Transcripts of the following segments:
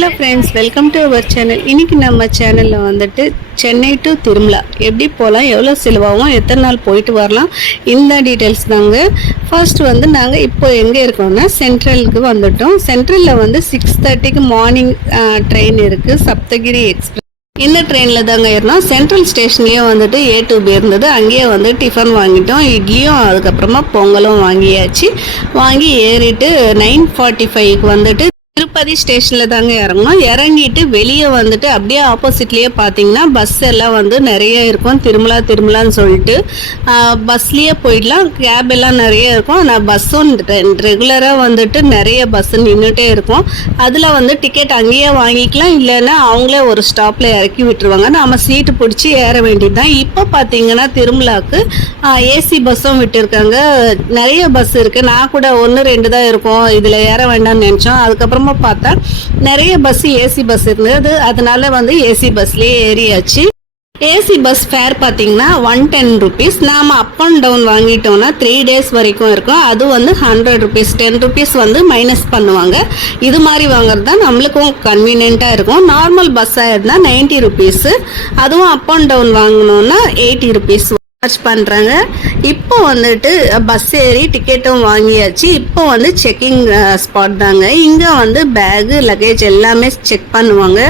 Hello friends welcome to our channel இன்னைக்கு நம்ம சேனலில் வந்துட்டு சென்னை டு திருமலா. எப்படி போகலாம் எவ்வளோ செலவாகும்? எத்தனை நாள் போயிட்டு வரலாம்? இந்த டீட்டெயில்ஸ் தாங்க. ஃபர்ஸ்ட் வந்து நாங்கள் இப்போ எங்கே இருக்கோம்னா சென்ட்ரலுக்கு வந்துட்டோம். சென்ட்ரலில் வந்து சிக்ஸ் தேர்ட்டிக்கு மார்னிங் ட்ரெயின் இருக்குது சப்தகிரி எக்ஸ்பிரஸ் இந்த ட்ரெயினில் தாங்க ஏறினோம். சென்ட்ரல் ஸ்டேஷன்லேயே வந்துட்டு ஏ டூ பி இருந்தது. அங்கேயே வந்து டிஃபன் வாங்கிட்டோம். இட்லியும் அதுக்கப்புறமா பொங்கலும் வாங்கியாச்சு. வாங்கி ஏறிட்டு நைன் ஃபார்ட்டி ஃபைவ்க்கு வந்துட்டு திருப்பதி ஸ்டேஷனில் தாங்க இறங்கணும் இறங்கிட்டு வெளியே வந்துட்டு அப்படியே ஆப்போசிட்லேயே பார்த்தீங்கன்னா பஸ் எல்லாம் வந்து நிறைய இருக்கும். திருமலா திருமலான்னு சொல்லிட்டு பஸ்லேயே போயிடலாம். கேப் எல்லாம் நிறைய இருக்கும். ஆனால் பஸ்ஸும் ரெகுலராக வந்துட்டு நிறைய பஸ் நின்றுட்டே இருக்கும். அதில் வந்து டிக்கெட் அங்கேயே வாங்கிக்கலாம். இல்லைன்னா அவங்களே ஒரு ஸ்டாப்பில் இறக்கி விட்டுருவாங்க. நம்ம சீட்டு பிடிச்சி ஏற வேண்டியது தான் இப்போ பார்த்தீங்கன்னா திருமலாக்கு ஏசி பஸ்ஸும் விட்டுருக்காங்க. நிறைய பஸ் இருக்குது நான் கூட ஒன்று ரெண்டு தான் இருக்கும். இதில் ஏற வேண்டாம்னு நினச்சோம். அதுக்கப்புறமா பார்த்தா நிறைய பஸ் ஏசி பஸ் இருந்தது. அதனால வந்து ஏசி பஸ்லேயே ஏறியாச்சு. ஏசி பஸ் ஃபேர் பார்த்தீங்கன்னா ஒன் டென் ருபீஸ் நாம் அப் அண்ட் டவுன் வாங்கிட்டோம்னா த்ரீ டேஸ் வரைக்கும் இருக்கும். அது வந்து ஹண்ட்ரட் ருபீஸ் டென் ருபீஸ் வந்து மைனஸ் பண்ணுவாங்க. இது மாதிரி வாங்குறது தான் நம்மளுக்கும் கன்வீனியண்ட்டாக இருக்கும். நார்மல் பஸ்ஸாக இருந்தால் நைன்ட்டி ருபீஸு அதுவும் அப் அண்ட் டவுன் வாங்கினோன்னா எயிட்டி ருபீஸ் சார்ஜ் பண்ணுறாங்க இப்போ வந்துட்டு பஸ் ஏறி டிக்கெட்டும் வாங்கியாச்சு. இப்போ வந்து செக்கிங் ஸ்பாட் தாங்க. இங்கே வந்து பேகு லக்கேஜ் எல்லாமே செக் பண்ணுவாங்க.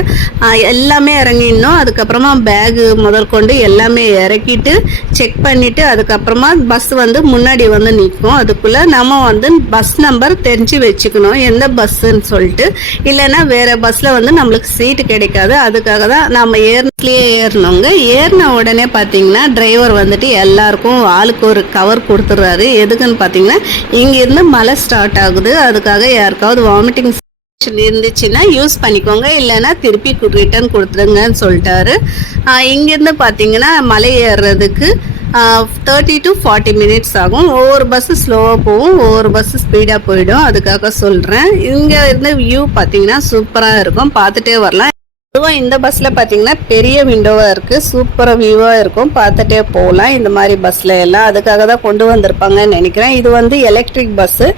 எல்லாமே இறங்கிடணும். அதுக்கப்புறமா பேகு முதல் கொண்டு எல்லாமே இறக்கிட்டு செக் பண்ணிவிட்டு அதுக்கப்புறமா பஸ் வந்து முன்னாடி வந்து நிற்கும். அதுக்குள்ளே நம்ம வந்து பஸ் நம்பர் தெரிஞ்சு வச்சுக்கணும். எந்த பஸ்ஸுன்னு சொல்லிட்டு. இல்லைன்னா வேறு பஸ்ஸில் வந்து நம்மளுக்கு சீட்டு கிடைக்காது. அதுக்காக தான் நம்ம ஏர்லேயே ஏறணுங்க. ஏறின உடனே பார்த்தீங்கன்னா டிரைவர் வந்துட்டு எல்லாருக்கும் ஆளுக்கு ஒரு கவர் கொடுத்துட்றாரு. எதுக்குன்னு பார்த்தீங்கன்னா இங்கேருந்து மழை ஸ்டார்ட் ஆகுது. அதுக்காக யாருக்காவது வாமிட்டிங் இருந்துச்சுன்னா யூஸ் பண்ணிக்கோங்க. இல்லைன்னா திருப்பி ரிட்டர்ன் கொடுத்துருங்கன்னு சொல்லிட்டாரு. இங்கேருந்து பார்த்தீங்கன்னா மலை ஏறுறதுக்கு தேர்ட்டி டு ஃபார்ட்டி மினிட்ஸ் ஆகும். ஒவ்வொரு பஸ்ஸு ஸ்லோவாக போகும். ஒவ்வொரு பஸ்ஸு ஸ்பீடாக போயிடும். அதுக்காக சொல்கிறேன் இங்கே இருந்து வியூ பார்த்தீங்கன்னா சூப்பராக இருக்கும். பார்த்துட்டே வரலாம். இப்போ இந்த பஸ்ஸில் பார்த்தீங்கன்னா பெரிய விண்டோவாக இருக்குது சூப்பராக வியூவாக இருக்கும். பார்த்துட்டே போகலாம். இந்த மாதிரி பஸ்ஸில் எல்லாம் அதுக்காக தான் கொண்டு வந்திருப்பாங்கன்னு நினைக்கிறேன். இது வந்து எலக்ட்ரிக் பஸ்ஸு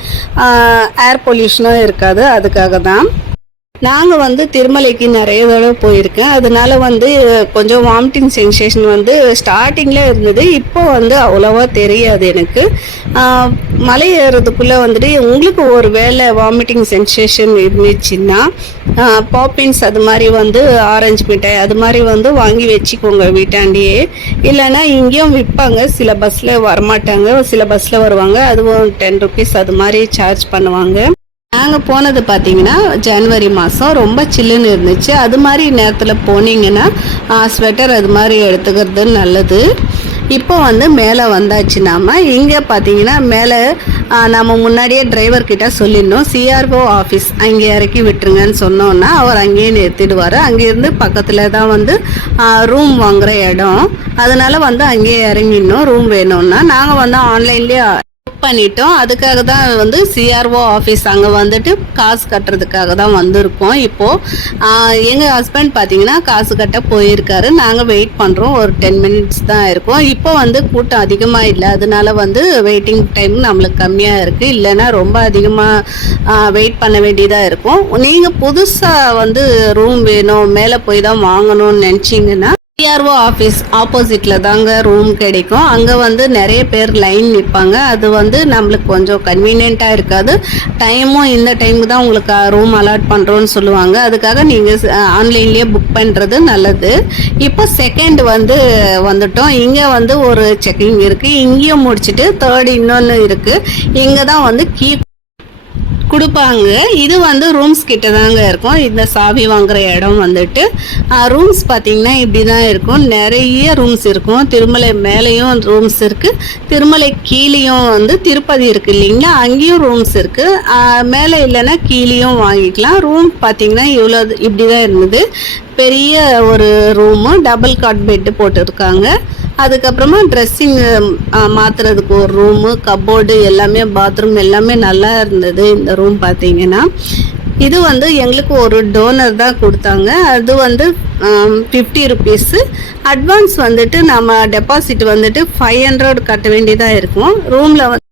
ஏர் பொல்யூஷனும் இருக்காது. அதுக்காக தான். நாங்கள் வந்து திருமலைக்கு நிறைய தடவை போயிருக்கேன். அதனால வந்து கொஞ்சம் வாமிட்டிங் சென்சேஷன் வந்து ஸ்டார்டிங்கில் இருந்தது. இப்போ வந்து அவ்வளோவா தெரியாது எனக்கு. மலை ஏறுறதுக்குள்ளே வந்துட்டு உங்களுக்கு ஒரு வேலை வாமிட்டிங் சென்சேஷன் இருந்துச்சுன்னா பாப்பின்ஸ் அது மாதிரி வந்து ஆரஞ்சு மிட்டாய் அது மாதிரி வந்து வாங்கி வச்சுக்கோங்க வீட்டாண்டியே. இல்லைன்னா இங்கேயும் விற்பாங்க. சில பஸ்ஸில் வரமாட்டாங்க. சில பஸ்ஸில் வருவாங்க. அதுவும் டென் ருபீஸ் அது மாதிரி சார்ஜ் பண்ணுவாங்க. நாங்கள் போனது பார்த்தீங்கன்னா ஜனவரி மாதம் ரொம்ப சில்லுன்னு இருந்துச்சு. அது மாதிரி நேரத்தில் போனீங்கன்னா ஸ்வெட்டர் அது மாதிரி எடுத்துக்கிறது நல்லது. இப்போ வந்து மேலே வந்தாச்சு நாம். இங்கே பார்த்தீங்கன்னா மேலே நம்ம முன்னாடியே டிரைவர்கிட்ட சொல்லிடணும். சிஆர்ஓ ஆஃபீஸ் அங்கே இறக்கி விட்டுருங்கன்னு சொன்னோன்னா அவர் அங்கேயே நிறுத்திடுவார் அங்கேருந்து பக்கத்தில் தான் வந்து ரூம் வாங்குற இடம். அதனால வந்து அங்கேயே இறங்கிடணும். ரூம் வேணும்னா. நாங்கள் வந்து ஆன்லைன்லேயே புக் பண்ணிட்டோம். அதுக்காக தான் வந்து சிஆர்ஓ ஆஃபீஸ் அங்கே வந்துட்டு காசு கட்டுறதுக்காக தான் வந்திருக்கோம். இப்போது எங்கள் ஹஸ்பண்ட் பார்த்தீங்கன்னா காசு கட்ட போயிருக்காரு. நாங்கள் வெயிட் பண்ணுறோம் ஒரு டென் மினிட்ஸ் தான் இருக்கும். இப்போ வந்து கூட்டம் அதிகமாக இல்லை. அதனால வந்து வெயிட்டிங் டைம் நம்மளுக்கு கம்மியாக இருக்குது இல்லைன்னா ரொம்ப அதிகமாக வெயிட் பண்ண வேண்டியதாக இருக்கும். நீங்கள் புதுசாக வந்து ரூம் வேணும். மேலே போய் தான் வாங்கணும்னு நினச்சிங்கன்னா பிஆர்ஓ ஆஃபீஸ் ஆப்போசிட்டில் தாங்க ரூம் கிடைக்கும். அங்கே வந்து நிறைய பேர் லைன் நிற்பாங்க அது வந்து நம்மளுக்கு கொஞ்சம் கன்வீனியண்ட்டாக இருக்காது. டைமும் இந்த டைமுக்கு தான் உங்களுக்கு ரூம் அலாட் பண்ணுறோன்னு சொல்லுவாங்க. அதுக்காக நீங்கள் ஆன்லைன்லேயே புக் பண்ணுறது நல்லது. இப்போ செகண்ட் வந்து வந்துட்டோம். இங்கே வந்து ஒரு செக்கிங் இருக்குது இங்கேயும் முடிச்சுட்டு தேர்ட் இன்னொன்று இருக்குது இங்கே தான் வந்து கீ கொடுப்பாங்க. இது வந்து ரூம்ஸ் கிட்ட தாங்க இருக்கும். இந்த சாவி வாங்குற இடம் வந்துட்டு ரூம்ஸ் பார்த்தீங்கன்னா இப்படி தான் இருக்கும். நிறைய ரூம்ஸ் இருக்கும். திருமலை மேலேயும் ரூம்ஸ் இருக்குது திருமலை கீழேயும் வந்து திருப்பதி இருக்குது இல்லைங்களா? அங்கேயும் ரூம்ஸ் இருக்குது மேலே இல்லைன்னா கீழேயும் வாங்கிக்கலாம். ரூம் பார்த்தீங்கன்னா இவ்வளோ இப்படி தான் இருந்தது. பெரிய ஒரு ரூமு டபுள் காட் பெட்டு போட்டிருக்காங்க. அதுக்கப்புறமா ட்ரெஸ்ஸிங் மாற்றுறதுக்கு ஒரு ரூமு கப்போர்டு எல்லாமே பாத்ரூம் எல்லாமே நல்லா இருந்தது இந்த ரூம் பார்த்தீங்கன்னா இது வந்து எங்களுக்கு ஒரு டோனர் தான் கொடுத்தாங்க. அது வந்து ஃபிஃப்டி ருபீஸு அட்வான்ஸ் வந்துட்டு நம்ம டெபாசிட் வந்துட்டு ஃபைவ் ஹண்ட்ரட் கட்ட வேண்டியதாக இருக்கும். ரூமில் வந்து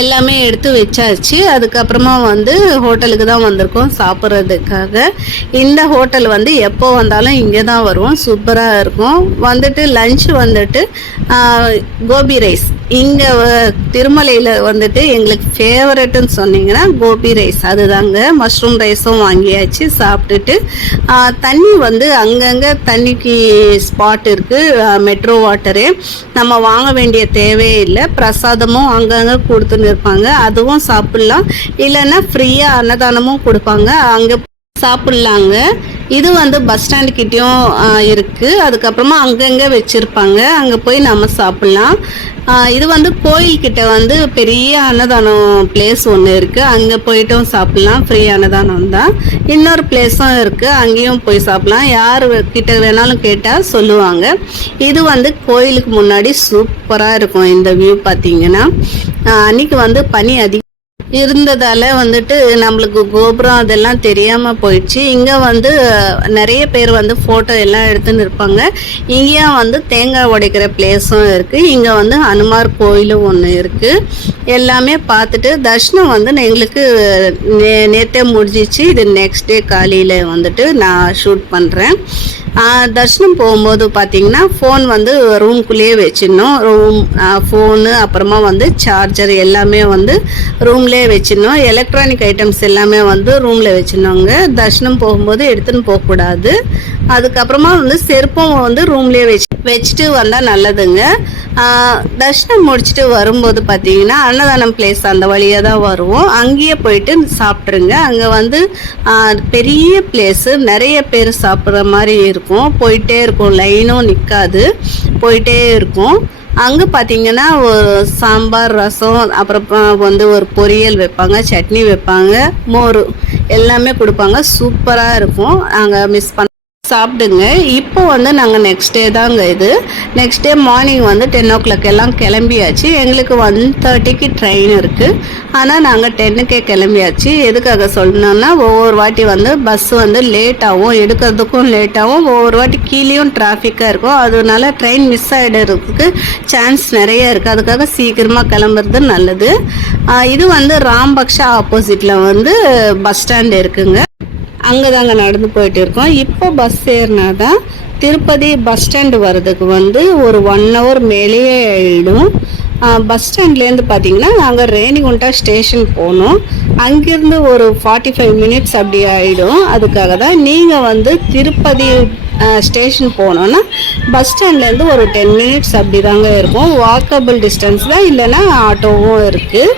எல்லாமே எடுத்து வச்சாச்சு. அதுக்கப்புறமா வந்து ஹோட்டலுக்கு தான் வந்திருக்கோம் சாப்பிட்றதுக்காக. இந்த ஹோட்டல் வந்து எப்போ வந்தாலும் இங்கே தான் வருவோம். சூப்பராக இருக்கும். வந்துட்டு லஞ்ச் வந்துட்டு கோபி ரைஸ் இங்கே திருமலையில் வந்துட்டு எங்களுக்கு ஃபேவரட்டுன்னு சொன்னீங்கன்னா கோபி ரைஸ் அதுதாங்க மஷ்ரூம் ரைஸும் வாங்கியாச்சு சாப்பிட்டுட்டு தண்ணி வந்து அங்கங்கே தண்ணிக்கு ஸ்பாட் இருக்குது மெட்ரோ வாட்டரு நம்ம வாங்க வேண்டிய தேவையே இல்லை. பிரசாதமும் அங்கங்கே கொடுத்துன்னு இருப்பாங்க. அதுவும் சாப்பிட்லாம். இல்லைன்னா ஃப்ரீயாக அன்னதானமும் கொடுப்பாங்க. அங்கே சாப்பிட்லாங்க. இது வந்து பஸ் ஸ்டாண்ட் கிட்டேயும் இருக்குது அதுக்கப்புறமா அங்கங்கே வச்சுருப்பாங்க. அங்கே போய் நம்ம சாப்பிட்லாம். இது வந்து கோயில்கிட்ட வந்து பெரிய அன்னதானம் பிளேஸ் ஒன்று இருக்குது அங்கே போயிட்டும் சாப்பிட்லாம். ஃப்ரீ அன்னதானம் தான். இன்னொரு பிளேஸும் இருக்குது அங்கேயும் போய் சாப்பிட்லாம். யார் கிட்ட வேணாலும் கேட்டால் சொல்லுவாங்க. இது வந்து கோயிலுக்கு முன்னாடி சூப்பராக இருக்கும். இந்த வியூ பார்த்தீங்கன்னா. அன்னைக்கு வந்து பனி அதிகம் இருந்ததால வந்துட்டு நம்மளுக்கு கோபுரம் அதெல்லாம் தெரியாம போயிடுச்சு. இங்க வந்து நிறைய பேர் வந்து போட்டோ எல்லாம் எடுத்துன்னு இருப்பாங்க. இங்கேயும் வந்து தேங்காய் உடைக்கிற பிளேஸும் இருக்கு. இங்க வந்து ஹனுமார் கோயிலும் ஒன்று இருக்கு. எல்லாமே பார்த்துட்டு தர்ஷனம் வந்து எங்களுக்கு நே நேற்றே முடிஞ்சிச்சு. இது நெக்ஸ்ட் டே காலையில் வந்துட்டு நான் ஷூட் பண்ணுறேன் தர்ஷனம் போகும்போது பார்த்தீங்கன்னா ஃபோன் வந்து ரூம்குள்ளேயே வச்சிடணும். ரூம் ஃபோனு அப்புறமா வந்து சார்ஜர் எல்லாமே வந்து ரூம்லேயே வச்சிடணும். எலக்ட்ரானிக் ஐட்டம்ஸ் எல்லாமே வந்து ரூமில் வச்சிடணுங்க தர்ஷனம் போகும்போது எடுத்துன்னு போகக்கூடாது. அதுக்கப்புறமா வந்து செருப்பும் வந்து ரூம்லேயே வச்சு வச்சுட்டு வந்தால் நல்லதுங்க. தர்ஷனம் முடிச்சுட்டு வரும்போது பார்த்தீங்கன்னா அன்னதானம் பிளேஸ் அந்த வழியாக தான் வருவோம். அங்கேயே போயிட்டு சாப்பிட்ருங்க அங்கே வந்து பெரிய பிளேஸு நிறைய பேர் சாப்பிட்ற மாதிரி இருக்கும். போயிட்டே இருக்கும். லைனும் நிற்காது போயிட்டே இருக்கும். அங்கே பார்த்தீங்கன்னா ஒரு சாம்பார் ரசம் அப்புறம் வந்து ஒரு பொரியல் வைப்பாங்க சட்னி வைப்பாங்க மோர் எல்லாமே கொடுப்பாங்க. சூப்பராக இருக்கும். அங்கே மிஸ் பண்ண சாப்பிடுங்க. இப்போ வந்து நாங்கள் நெக்ஸ்ட் டே தாங்க இது. நெக்ஸ்ட் டே மார்னிங் வந்து டென் ஓ கிளாக் எல்லாம் கிளம்பியாச்சு. எங்களுக்கு ஒன் தேர்ட்டிக்கு ட்ரெயின் இருக்குது ஆனால் நாங்கள் டென்னுக்கே கிளம்பியாச்சு. எதுக்காக சொல்லணும்னா ஒவ்வொரு வாட்டி வந்து பஸ் வந்து லேட்டாகவும் எடுக்கிறதுக்கும் லேட்டாகவும் ஒவ்வொரு வாட்டி கீழேயும் டிராஃபிக்காக இருக்கும். அதனால ட்ரெயின் மிஸ் ஆகிடுறதுக்கு சான்ஸ் நிறைய இருக்குது அதுக்காக சீக்கிரமாக கிளம்புறது நல்லது. இது வந்து ராம்பக்ஷா ஆப்போசிட்டில் வந்து பஸ் ஸ்டாண்ட் இருக்குங்க. அங்கே தாங்க நடந்து போயிட்டு இருக்கோம் இப்போ பஸ் ஏறினா தான் திருப்பதி பஸ் ஸ்டாண்டு வர்றதுக்கு வந்து ஒரு ஒன் ஹவர் மேலேயே ஆயிடும். பஸ் ஸ்டாண்ட்லேருந்து பார்த்தீங்கன்னா நாங்கள் ரேணிகுண்டா ஸ்டேஷன் போனோம். அங்கேருந்து ஒரு ஃபார்ட்டி ஃபைவ் மினிட்ஸ் அப்படி ஆகிடும் அதுக்காக தான் நீங்கள் வந்து திருப்பதி ஸ்டேஷன் போனோன்னா பஸ் ஸ்டாண்ட்லேருந்து ஒரு டென் மினிட்ஸ் அப்படி தாங்க இருக்கும். வாக்கபிள் டிஸ்டன்ஸ் தான் இல்லைன்னா ஆட்டோவும் இருக்குது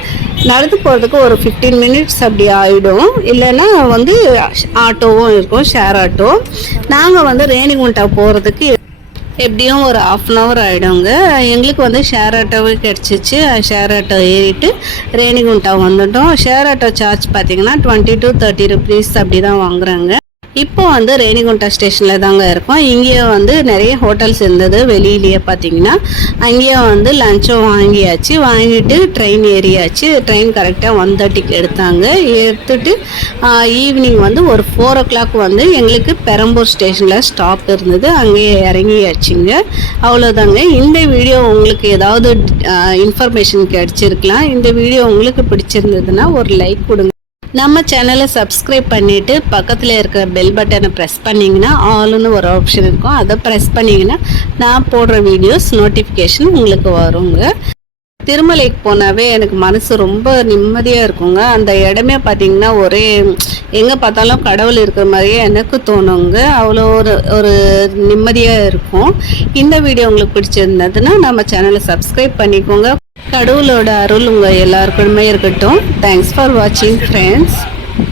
நடந்து போகிறதுக்கு ஒரு ஃபிஃப்டீன் மினிட்ஸ் அப்படி ஆகிடும் இல்லைன்னா வந்து ஆட்டோவும் இருக்கும் ஷேர் ஆட்டோ நாங்கள் வந்து ரேணிகுண்டா போகிறதுக்கு எப்படியும் ஒரு ஆஃப் அன் ஹவர் ஆகிடுங்க எங்களுக்கு வந்து ஷேர் ஆட்டோவே கிடச்சிச்சு. ஷேர் ஆட்டோ ஏறிட்டு ரேணிகுண்டா வந்துட்டோம். ஷேர் ஆட்டோ சார்ஜ் பார்த்தீங்கன்னா டுவெண்ட்டி டு தேர்ட்டி ருபீஸ் அப்படி தான் வாங்குறாங்க. இப்போ வந்து ரேணிகுண்டா ஸ்டேஷனில் தாங்க இருக்கோம். இங்கேயே வந்து நிறைய ஹோட்டல்ஸ் இருந்தது வெளியிலேயே பார்த்தீங்கன்னா. அங்கேயே வந்து லஞ்சும் வாங்கியாச்சு. வாங்கிட்டு ட்ரெயின் ஏறியாச்சு. ட்ரெயின் கரெக்டாக ஒன் தேர்ட்டிக்கு எடுத்தாங்க. எடுத்துட்டு ஈவினிங் வந்து ஒரு ஃபோர் ஓ கிளாக் வந்து எங்களுக்கு பெரம்பூர் ஸ்டேஷனில் ஸ்டாப் இருந்தது. அங்கேயே இறங்கியாச்சுங்க. அவ்வளோதாங்க இந்த வீடியோ உங்களுக்கு ஏதாவது இன்ஃபர்மேஷன் கிடைச்சிருக்கலாம். இந்த வீடியோ உங்களுக்கு பிடிச்சிருந்ததுன்னா ஒரு லைக் கொடுங்க. நம்ம சேனலை சப்ஸ்கிரைப் பண்ணிவிட்டு பக்கத்தில் இருக்கிற பெல் பட்டனை ப்ரெஸ் பண்ணிங்கன்னா ஆளுன்னு ஒரு ஆப்ஷன் இருக்கும். அதை ப்ரெஸ் பண்ணிங்கன்னா நான் போடுற வீடியோஸ் நோட்டிஃபிகேஷன் உங்களுக்கு வருங்க. திருமலைக்கு போனாவே எனக்கு மனசு ரொம்ப நிம்மதியாக இருக்குங்க. அந்த இடமே பார்த்தீங்கன்னா ஒரே எங்கே பார்த்தாலும் கடவுள் இருக்கிற மாதிரியே எனக்கு தோணுங்க. அவ்வளோ ஒரு ஒரு நிம்மதியாக இருக்கும். இந்த வீடியோ உங்களுக்கு பிடிச்சிருந்ததுன்னா நம்ம சேனலை சப்ஸ்கிரைப் பண்ணிக்கோங்க. கடவுளோட அருள் உங்கள் எல்லாருக்குமே இருக்கட்டும். தேங்க்ஸ் ஃபார் வாட்சிங் ஃப்ரெண்ட்ஸ்